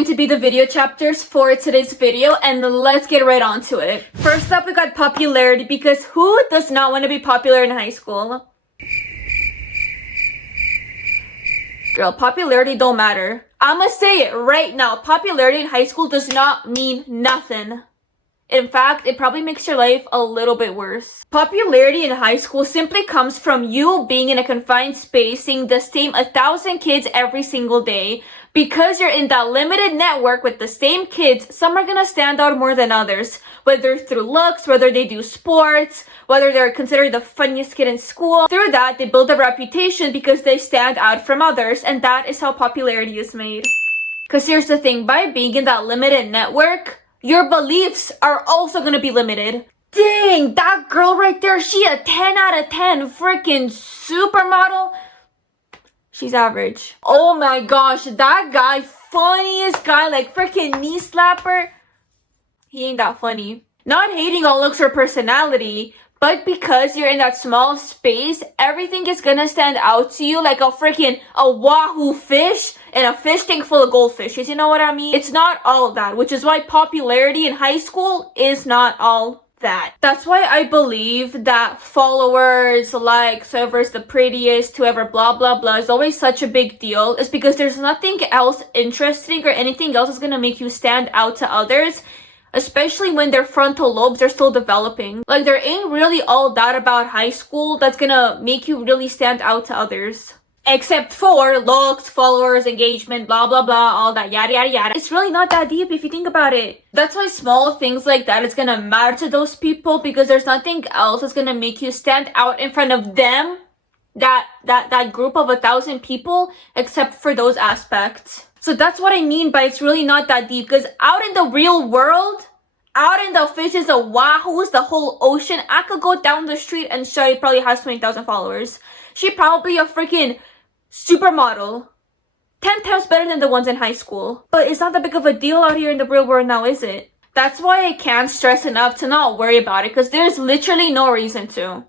going to be the video chapters for today's video, and let's get right onto it. First up, we got popularity, because who does not want to be popular in high school? Girl, popularity don't matter. I'ma say it right now. Popularity in high school does not mean nothing. In fact, it probably makes your life a little bit worse. Popularity in high school simply comes from you being in a confined space, seeing the same 1,000 kids every single day. Because you're in that limited network with the same kids, some are gonna stand out more than others. Whether through looks, whether they do sports, whether they're considered the funniest kid in school. Through that, they build a reputation because they stand out from others, and that is how popularity is made. Because here's the thing, by being in that limited network, your beliefs are also gonna be limited. Dang, that girl right there, she a 10 out of 10 freaking supermodel. She's average. Oh my gosh, that guy, funniest guy, like freaking knee slapper. He ain't that funny. Not hating on looks or personality, but because you're in that small space, everything is gonna stand out to you like a wahoo fish in a fish tank full of goldfishes. You know what I mean? It's not all that, which is why popularity in high school is not all that. That's why I believe that followers, likes, whoever's the prettiest, whoever blah blah blah is always such a big deal. It's because there's nothing else interesting or anything else that's gonna make you stand out to others. Especially when their frontal lobes are still developing. Like, there ain't really all that about high school that's gonna make you really stand out to others. Except for looks, followers, engagement, blah blah blah, all that yada yada yada. It's really not that deep if you think about it. That's why small things like that is gonna matter to those people, because there's nothing else that's gonna make you stand out in front of them, that group of 1,000 people, except for those aspects. So that's what I mean by it's really not that deep, because out in the real world, out in the fishes, the wahoos, the whole ocean, I could go down the street and she probably has 20,000 followers. She probably a freaking supermodel. 10 times better than the ones in high school. But it's not that big of a deal out here in the real world now, is it? That's why I can't stress enough to not worry about it, because there's literally no reason to.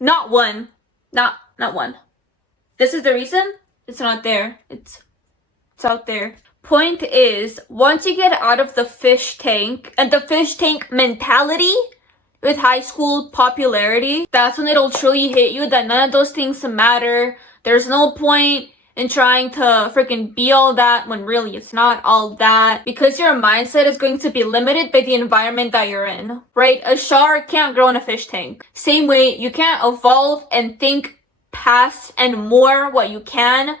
Not one. Not one. This is the reason? It's not there. It's out there. Point is, once you get out of the fish tank and the fish tank mentality with high school popularity, that's when it'll truly hit you that none of those things matter. There's no point in trying to freaking be all that when really it's not all that, because your mindset is going to be limited by the environment that you're in, right? A shark can't grow in a fish tank. Same way, you can't evolve and think past and more what you can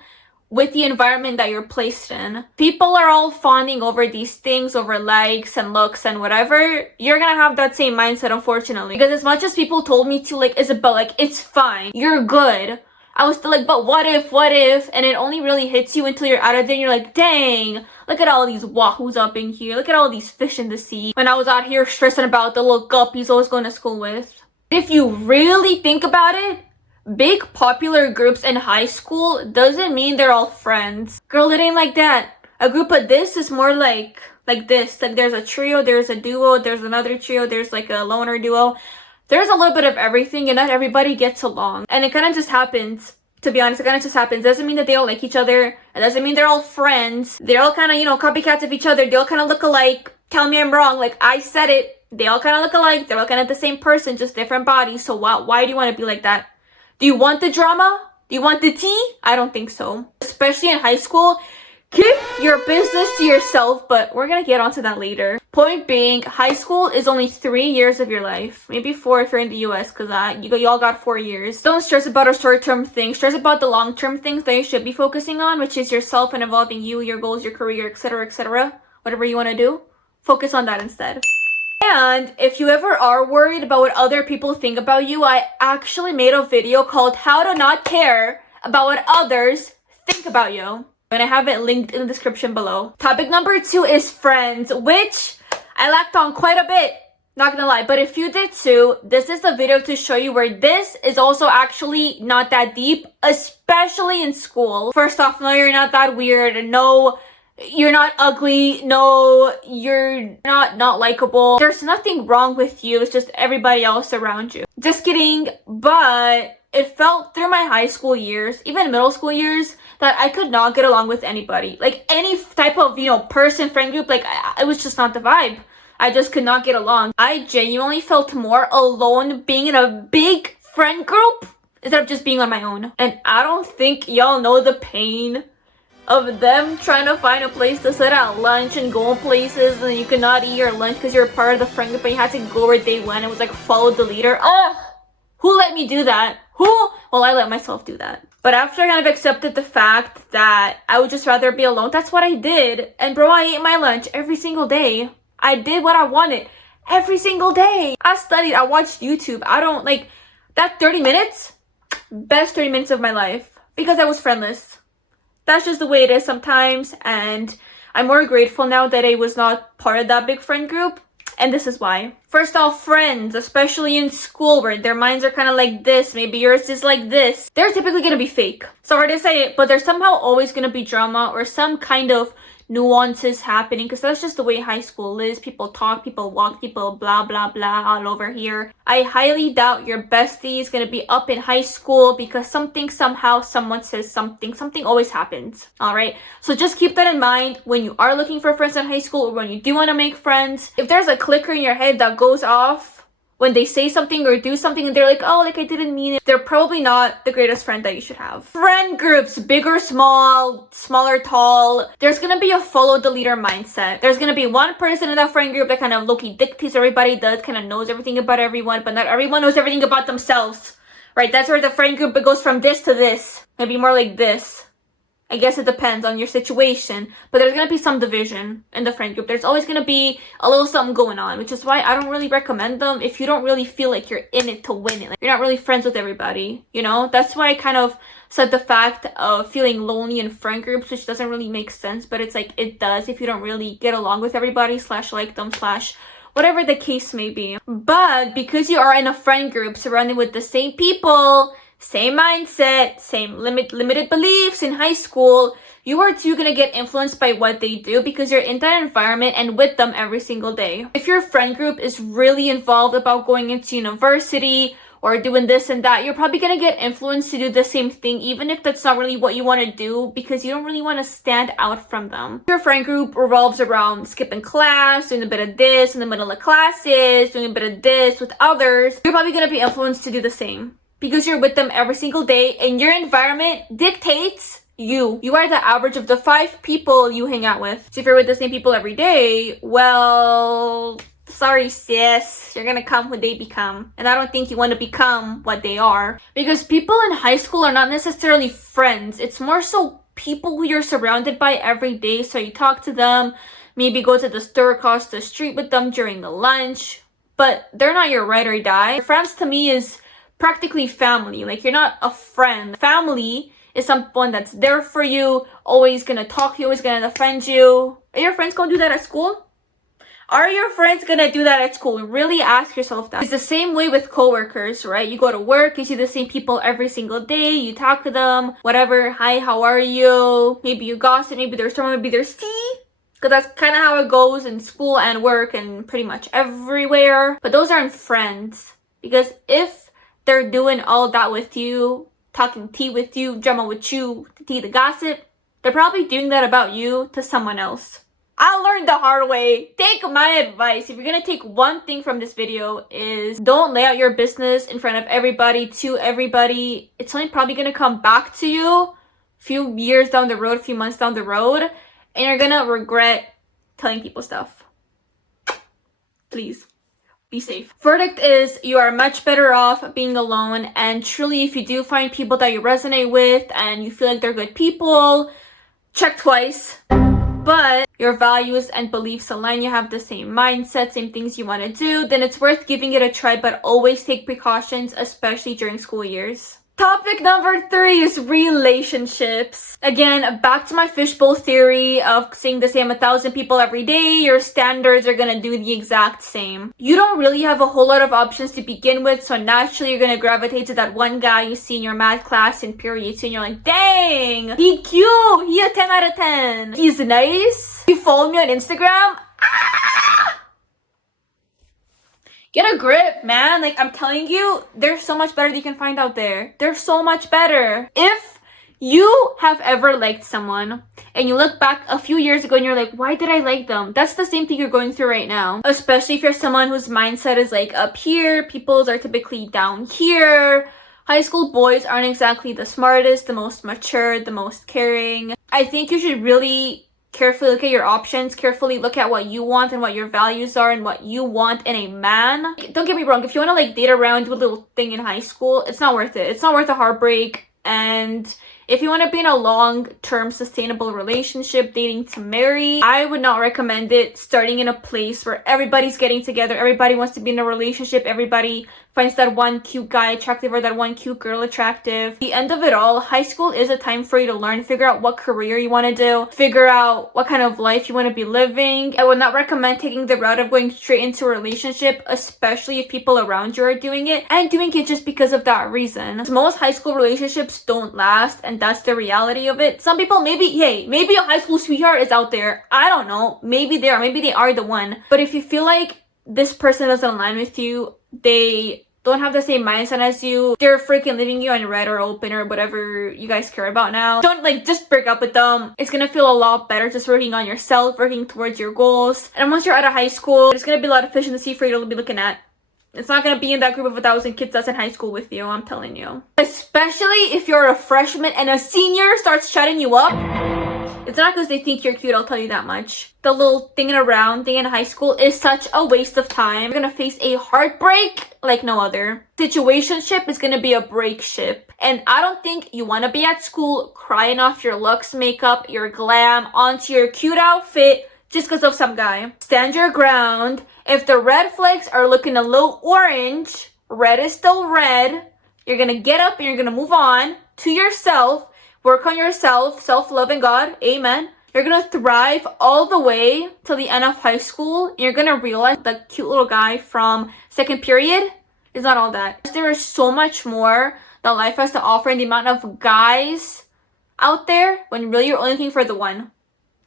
with the environment that you're placed in. People are all fawning over these things, over likes and looks and whatever. You're gonna have that same mindset, unfortunately. Because as much as people told me to, like, Isabel, like, it's fine, you're good, I was still like, but what if? And it only really hits you until you're out of there and you're like, dang, look at all these wahoos up in here. Look at all these fish in the sea. When I was out here stressing about the little guppies I was going to school with. If you really think about it, big popular groups in high school doesn't mean they're all friends. Girl, it ain't like that. A group of this is more like this. Like, there's a trio, there's a duo, there's another trio, there's like a loner duo. There's a little bit of everything, and not everybody gets along. And it kind of just happens. To be honest, it kind of just happens. It doesn't mean that they all like each other. It doesn't mean they're all friends. They're all kind of, copycats of each other. They all kind of look alike. Tell me I'm wrong. Like, I said it. They all kind of look alike. They're all kind of the same person, just different bodies. So why do you want to be like that? Do you want the drama? Do you want the tea? I don't think so. Especially in high school, keep your business to yourself, but we're gonna get onto that later. Point being, high school is only 3 years of your life. Maybe 4 if you're in the US, because you all got 4 years. Don't stress about a short-term thing. Stress about the long-term things that you should be focusing on, which is yourself and evolving you, your goals, your career, etc., etc. Whatever you want to do, focus on that instead. And if you ever are worried about what other people think about you, I actually made a video called How to Not Care About What Others Think About You. And I have it linked in the description below. Topic number 2 is friends, which I lacked on quite a bit. Not gonna lie, but if you did too, this is the video to show you where this is also actually not that deep, especially in school. First off, no, you're not that weird. No, you're not ugly. No, you're not likable. There's nothing wrong with you. It's just everybody else around you. Just kidding. But it felt through my high school years, even middle school years, that I could not get along with anybody. Like any type of, person, friend group, like it was just not the vibe. I just could not get along. I genuinely felt more alone being in a big friend group instead of just being on my own. And I don't think y'all know the pain of them trying to find a place to sit at lunch and go places, and you could not eat your lunch because you're a part of the friend group, but you had to go where they went. It was like follow the leader. Ugh! Who let me do that? Who? Well, I let myself do that. But after I kind of accepted the fact that I would just rather be alone, that's what I did. And bro, I ate my lunch every single day. I did what I wanted every single day. I studied, I watched YouTube. I don't like that 30 minutes, best 30 minutes of my life because I was friendless. That's just the way it is sometimes, and I'm more grateful now that I was not part of that big friend group, and this is why. First off, friends, especially in school where their minds are kind of like this, maybe yours is like this, they're typically going to be fake. Sorry to say it, but there's somehow always going to be drama or some kind of nuances happening because that's just the way high school is. People talk, people walk, people blah blah blah all over here. I highly doubt your bestie is gonna be up in high school because something, somehow, someone says something always happens. All right, so just keep that in mind when you are looking for friends in high school or when you do want to make friends. If there's a clicker in your head that goes off when they say something or do something and they're like, oh, like I didn't mean it, they're probably not the greatest friend that you should have. Friend groups, big or small, small or tall, there's gonna be a follow the leader mindset. There's gonna be one person in that friend group that kind of low-key dictates everybody does, kind of knows everything about everyone, but not everyone knows everything about themselves, right? That's where the friend group goes from this to this. Maybe more like this. I guess it depends on your situation, but there's gonna be some division in the friend group. There's always gonna be a little something going on, which is why I don't really recommend them if you don't really feel like you're in it to win it. Like, you're not really friends with everybody, That's why I kind of said the fact of feeling lonely in friend groups, which doesn't really make sense, but it's like it does if you don't really get along with everybody / like them / whatever the case may be. But because you are in a friend group surrounded with the same people, same mindset, same limited beliefs in high school, you are too gonna get influenced by what they do because you're in that environment and with them every single day. If your friend group is really involved about going into university or doing this and that, you're probably gonna get influenced to do the same thing, even if that's not really what you want to do because you don't really want to stand out from them. Your friend group revolves around skipping class, doing a bit of this in the middle of classes, doing a bit of this with others. You're probably gonna be influenced to do the same, because you're with them every single day and your environment dictates you. You are the average of the 5 people you hang out with. So if you're with the same people every day, well, sorry sis, you're gonna come who they become. And I don't think you want to become what they are. Because people in high school are not necessarily friends. It's more so people who you're surrounded by every day. So you talk to them, maybe go to the store across the street with them during the lunch. But they're not your ride or die. Friends to me is practically family. Like, you're not a friend. Family is someone that's there for you, always gonna talk to you, always gonna defend you. Are your friends gonna do that at school? Are your friends gonna do that at school? Really ask yourself that. It's the same way with coworkers, right? You go to work, you see the same people every single day, you talk to them, whatever, hi, how are you? Maybe you gossip, maybe there's someone, maybe there's tea. Because that's kind of how it goes in school and work and pretty much everywhere. But those aren't friends. Because if they're doing all that with you, talking tea with you, drama with you, tea the gossip, they're probably doing that about you to someone else. I learned the hard way. Take my advice. If you're gonna take one thing from this video is don't lay out your business in front of everybody, to everybody. It's only probably gonna come back to you a few years down the road, a few months down the road, and you're gonna regret telling people stuff. Please. Be safe. Verdict is you are much better off being alone, and truly if you do find people that you resonate with and you feel like they're good people, check twice. But your values and beliefs align, you have the same mindset, same things you want to do, then it's worth giving it a try, but always take precautions, especially during school years. Topic number 3 is relationships. Again, back to my fishbowl theory of seeing the same 1,000 people every day, your standards are gonna do the exact same. You don't really have a whole lot of options to begin with, so naturally you're gonna gravitate to that one guy you see in your math class in period 2 and you're like, dang, he cute, he a 10 out of 10. He's nice. You follow me on Instagram? Get a grip, man. Like, I'm telling you, there's so much better that you can find out there. There's so much better. If you have ever liked someone and you look back a few years ago and you're like, why did I like them? That's the same thing you're going through right now. Especially if you're someone whose mindset is like up here, people's are typically down here. High school boys aren't exactly the smartest, the most mature, the most caring. I think you should really carefully look at your options, carefully look at what you want and what your values are and what you want in a man. Don't get me wrong, if you want to like date around, do a little thing in high school, it's not worth it. It's not worth the heartbreak. And if you want to be in a long-term sustainable relationship, dating to marry, I would not recommend it starting in a place where everybody's getting together, everybody wants to be in a relationship, everybody finds that one cute guy attractive or that one cute girl attractive. At the end of it all, high school is a time for you to learn, figure out what career you want to do, figure out what kind of life you want to be living. I would not recommend taking the route of going straight into a relationship, especially if people around you are doing it and doing it just because of that reason. Most high school relationships don't last, and that's the reality of it. Some people, maybe a high school sweetheart is out there. I don't know. Maybe they are the one. But if you feel like this person doesn't align with you, they don't have the same mindset as you, they're freaking leaving you on red or open or whatever you guys care about now, don't like just break up with them. It's gonna feel a lot better just working on yourself, working towards your goals. And once you're out of high school, there's gonna be a lot of fish in the sea for you to be looking at. It's not gonna be in that group of 1,000 kids that's in high school with you, I'm telling you. Especially if you're a freshman and a senior starts chatting you up. It's not because they think you're cute, I'll tell you that much. The little thing in high school is such a waste of time. You're gonna face a heartbreak like no other. Situationship is gonna be a break ship. And I don't think you wanna be at school crying off your looks, makeup, your glam, onto your cute outfit just because of some guy. Stand your ground. If the red flags are looking a little orange, red is still red, you're gonna get up and you're gonna move on to yourself. Work on yourself, self-love and God, amen. You're gonna thrive all the way till the end of high school. You're gonna realize the cute little guy from second period is not all that. There is so much more that life has to offer, and the amount of guys out there when really you're only looking for the one,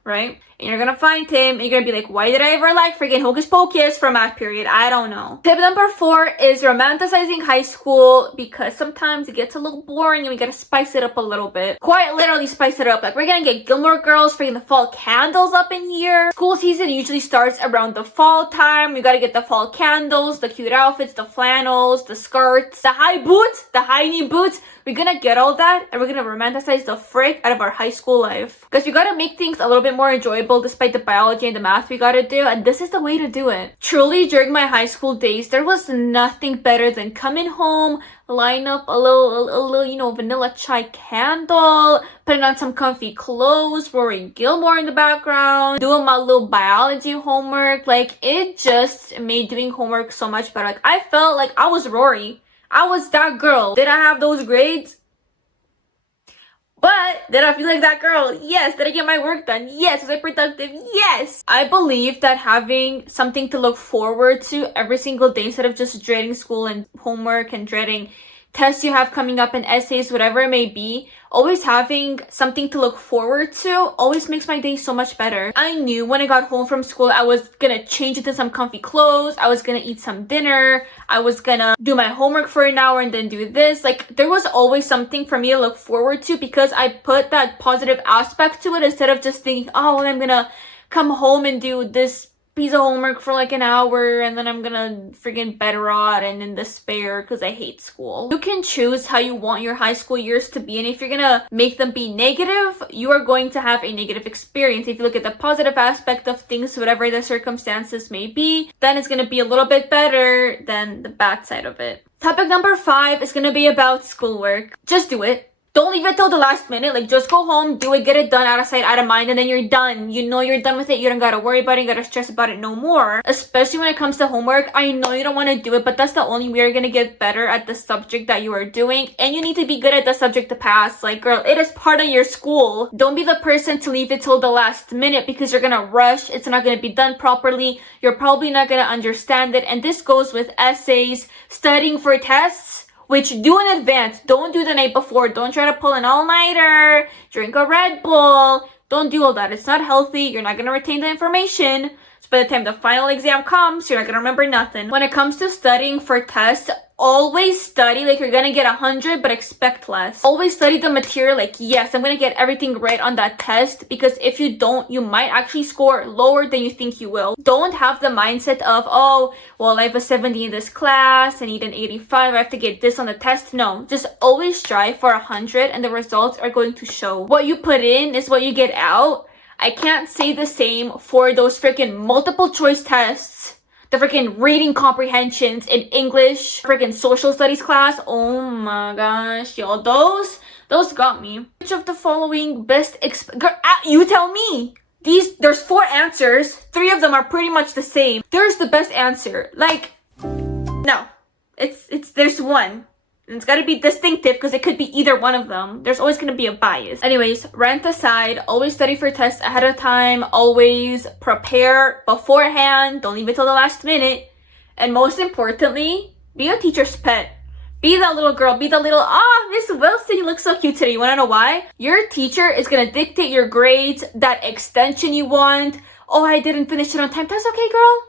right? And you're gonna find him and you're gonna be like, why did I ever like freaking Hocus Pocus for math period? I don't know. Tip number 4 is romanticizing high school, because sometimes it gets a little boring and we gotta spice it up a little bit. Quite literally spice it up. Like, we're gonna get Gilmore Girls, freaking the fall candles up in here. School season usually starts around the fall time. We gotta get the fall candles, the cute outfits, the flannels, the skirts, the high boots, the high knee boots. We're gonna get all that and we're gonna romanticize the frick out of our high school life. Because we gotta make things a little bit more enjoyable despite the biology and the math we gotta do, and this is the way to do it. Truly, during my high school days, there was nothing better than coming home, line up a little, vanilla chai candle, putting on some comfy clothes, roaring Gilmore in the background, doing my little biology homework. Like, it just made doing homework so much better. Like, I felt like I was Rory. I was that girl. Did I have those grades? But did I feel like that girl? Yes. Did I get my work done? Yes. Was I productive? Yes. I believe that having something to look forward to every single day, instead of just dreading school and homework and dreading tests you have coming up and essays, whatever it may be, always having something to look forward to always makes my day so much better. I knew when I got home from school, I was gonna change into some comfy clothes, I was gonna eat some dinner, I was gonna do my homework for an hour and then do this. Like, there was always something for me to look forward to, because I put that positive aspect to it instead of just thinking, oh, well, I'm gonna come home and do this piece of homework for like an hour and then I'm gonna freaking bed rot and in despair because I hate school. You can choose how you want your high school years to be, and if you're gonna make them be negative, you are going to have a negative experience. If you look at the positive aspect of things, whatever the circumstances may be, then it's gonna be a little bit better than the bad side of it. Topic number 5 is gonna be about schoolwork. Just do it. Don't leave it till the last minute. Like, just go home, do it, get it done, out of sight, out of mind, and then you're done. You know you're done with it. You don't gotta worry about it. You gotta stress about it no more. Especially when it comes to homework. I know you don't want to do it, but that's the only way you're gonna get better at the subject that you are doing. And you need to be good at the subject to pass. Like, girl, it is part of your school. Don't be the person to leave it till the last minute because you're gonna rush. It's not gonna be done properly. You're probably not gonna understand it. And this goes with essays, studying for tests, which do in advance. Don't do the night before. Don't try to pull an all-nighter, drink a Red Bull. Don't do all that. It's not healthy. You're not going to retain the information. So by the time the final exam comes, you're not going to remember nothing. When it comes to studying for tests, always study like you're going to get 100, but expect less. Always study the material like, yes, I'm going to get everything right on that test, because if you don't, you might actually score lower than you think you will. Don't have the mindset of, oh, well, I have a 70 in this class, I need an 85, I have to get this on the test. No, just always strive for 100 and the results are going to show. What you put in is what you get out. I can't say the same for those freaking multiple choice tests, the freaking reading comprehensions in English, freaking social studies class. Oh my gosh, y'all, those got me. Which of the following best girl, you tell me. There's 4 answers. 3 of them are pretty much the same. There's the best answer. Like, no, there's one. And it's got to be distinctive because it could be either one of them. There's always going to be a bias. Anyways, rant aside, always study for tests ahead of time. Always prepare beforehand. Don't leave it till the last minute. And most importantly, be a teacher's pet. Be that little girl. Be the little, Miss Wilson, you look so cute today. You want to know why? Your teacher is going to dictate your grades, that extension you want. Oh, I didn't finish it on time. That's okay, girl.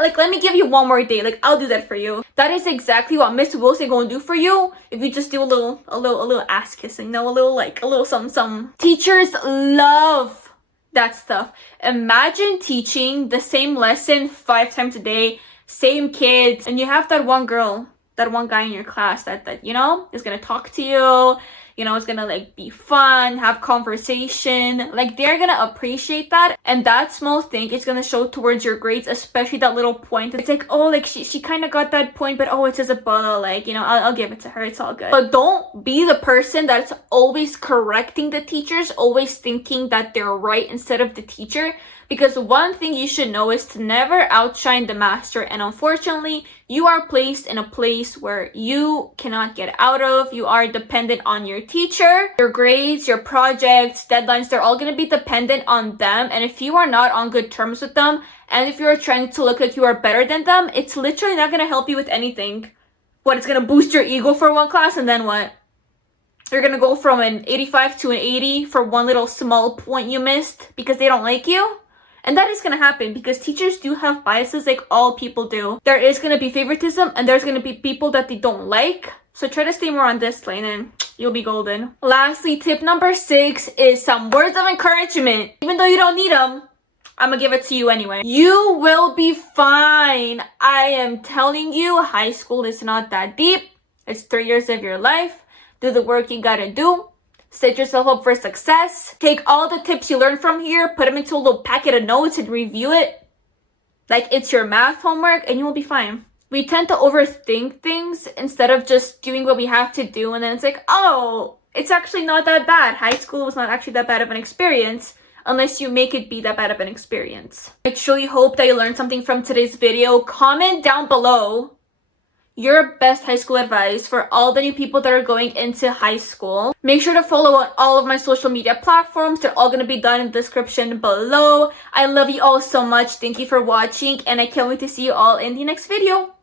Like, let me give you one more day. Like, I'll do that for you. That is exactly what Miss Wilson gonna do for you if you just do a little ass kissing, a little some. Teachers love that stuff. Imagine teaching the same lesson 5 times a day, same kids, and you have that one girl, that one guy in your class that you know is gonna talk to you. You know, it's gonna like be fun, have conversation. Like, they're gonna appreciate that. And that small thing is gonna show towards your grades, especially that little point. It's like, oh, like she kind of got that point, but oh, it's Isabella. Like, you know, I'll give it to her. It's all good. But don't be the person that's always correcting the teachers, always thinking that they're right instead of the teacher. Because one thing you should know is to never outshine the master. And unfortunately, you are placed in a place where you cannot get out of. You are dependent on your teacher. Your grades, your projects, deadlines, they're all going to be dependent on them. And if you are not on good terms with them, and if you're trying to look like you are better than them, it's literally not going to help you with anything. What, it's going to boost your ego for one class, and then what? You're going to go from an 85 to an 80 for one little small point you missed because they don't like you? And that is going to happen because teachers do have biases like all people do. There is going to be favoritism and there's going to be people that they don't like. So try to stay more on this lane and you'll be golden. Lastly, tip number 6 is some words of encouragement. Even though you don't need them, I'm going to give it to you anyway. You will be fine. I am telling you, high school is not that deep. It's 3 years of your life. Do the work you got to do. Set yourself up for success. Take all the tips you learned from here, put them into a little packet of notes and review it like it's your math homework, and you will be fine. We tend to overthink things instead of just doing what we have to do, and then it's like, oh, it's actually not that bad. High school was not actually that bad of an experience unless you make it be that bad of an experience. I truly hope that you learned something from today's video. Comment down below your best high school advice for all the new people that are going into high school. Make sure to follow on all of my social media platforms. They're all going to be done in the description below. I love you all so much. Thank you for watching, and I can't wait to see you all in the next video.